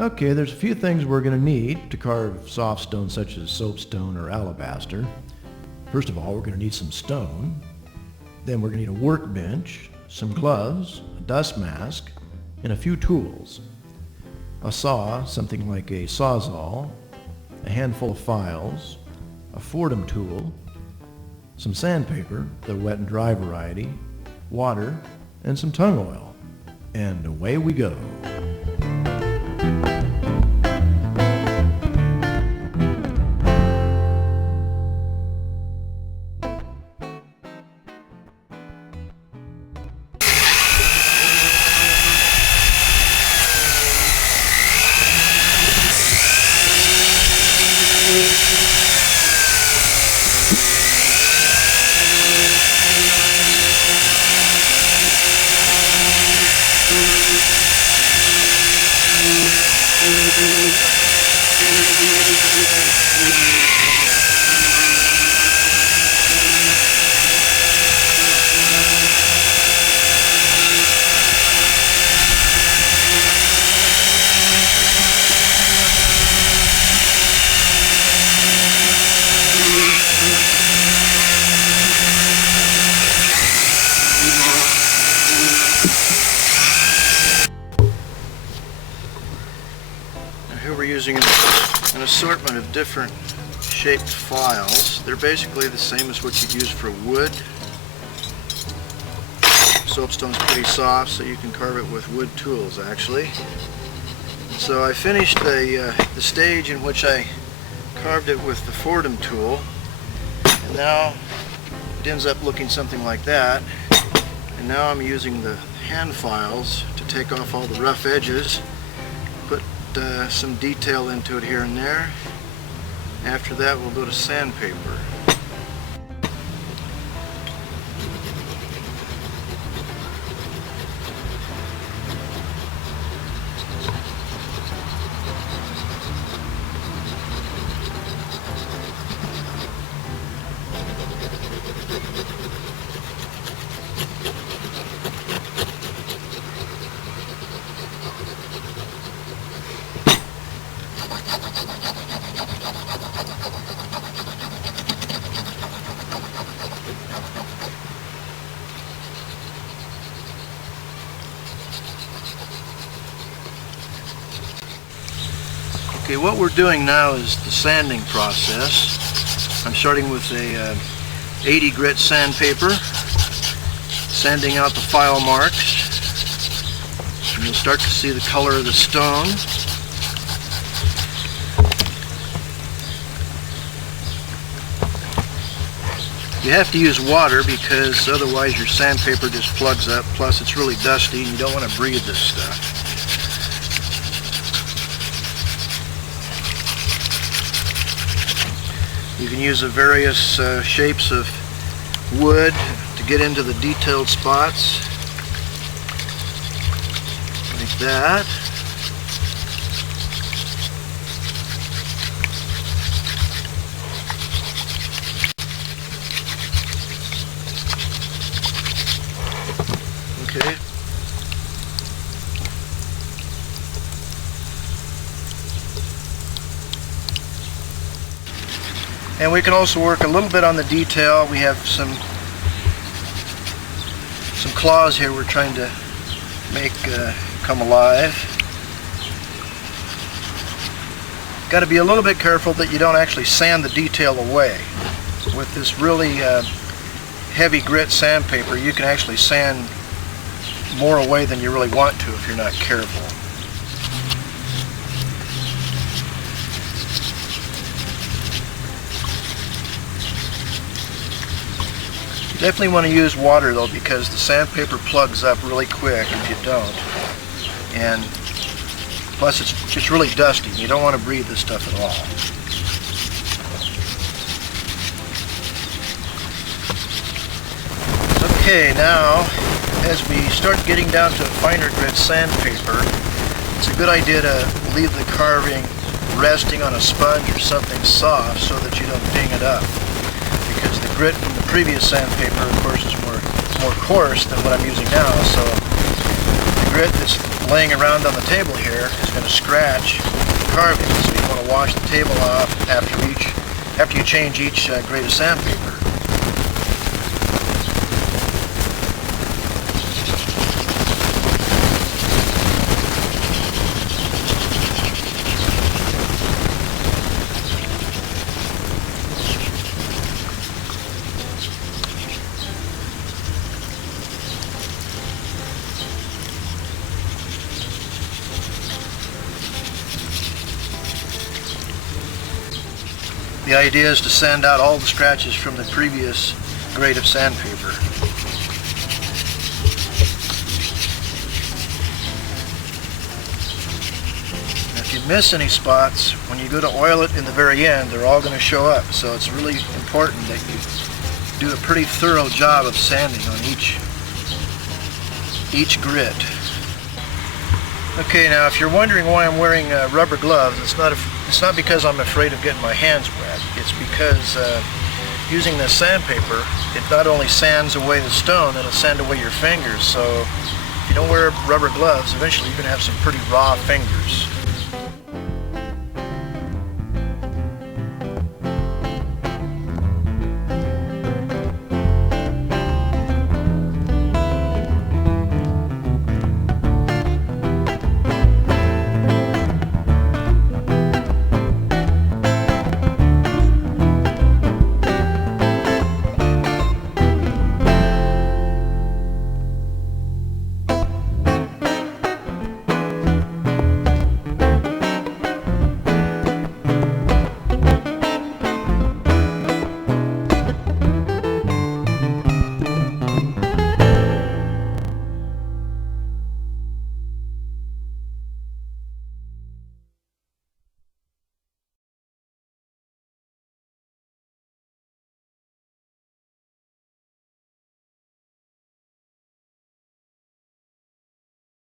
Okay, there's a few things we're going to need to carve soft stone such as soapstone or alabaster. First of all, we're going to need some stone. Then we're going to need a workbench, some gloves, a dust mask, and a few tools. A saw, something like a sawzall, a handful of files, a Fordham tool, some sandpaper, the wet and dry variety, water, and some tung oil. And away we go. Here we're using an assortment of different shaped files. They're basically the same as what you'd use for wood. Soapstone's pretty soft, so you can carve it with wood tools actually. So I finished the stage in which I carved it with the Fordham tool, and now it ends up looking something like that. And now I'm using the hand files to take off all the rough edges, put some detail into it here and there. After that we'll go to sandpaper. Okay, what we're doing now is the sanding process. I'm starting with a 80 grit sandpaper, sanding out the file marks, and you'll start to see the color of the stone. You have to use water because otherwise your sandpaper just plugs up, plus it's really dusty and you don't want to breathe this stuff. You can use the various shapes of wood to get into the detailed spots, like that. Okay. And we can also work a little bit on the detail. We have some claws here we're trying to make come alive. Got to be a little bit careful that you don't actually sand the detail away. With this really heavy grit sandpaper, you can actually sand more away than you really want to if you're not careful. Definitely want to use water though, because the sandpaper plugs up really quick if you don't. And plus it's really dusty. You don't want to breathe this stuff at all. Okay, now as we start getting down to a finer grit sandpaper, it's a good idea to leave the carving resting on a sponge or something soft so that you don't ding it up. Because the grit from the previous sandpaper, of course, is more coarse than what I'm using now, so the grit that's laying around on the table here is going to scratch the carving, so you want to wash the table off after you change each grade of sandpaper. The idea is to sand out all the scratches from the previous grade of sandpaper. If you miss any spots, when you go to oil it in the very end, they're all going to show up. So it's really important that you do a pretty thorough job of sanding on each grit. Okay, now if you're wondering why I'm wearing rubber gloves, it's not because I'm afraid of getting my hands wet. It's because using this sandpaper, it not only sands away the stone, it'll sand away your fingers. So if you don't wear rubber gloves, eventually you're going to have some pretty raw fingers.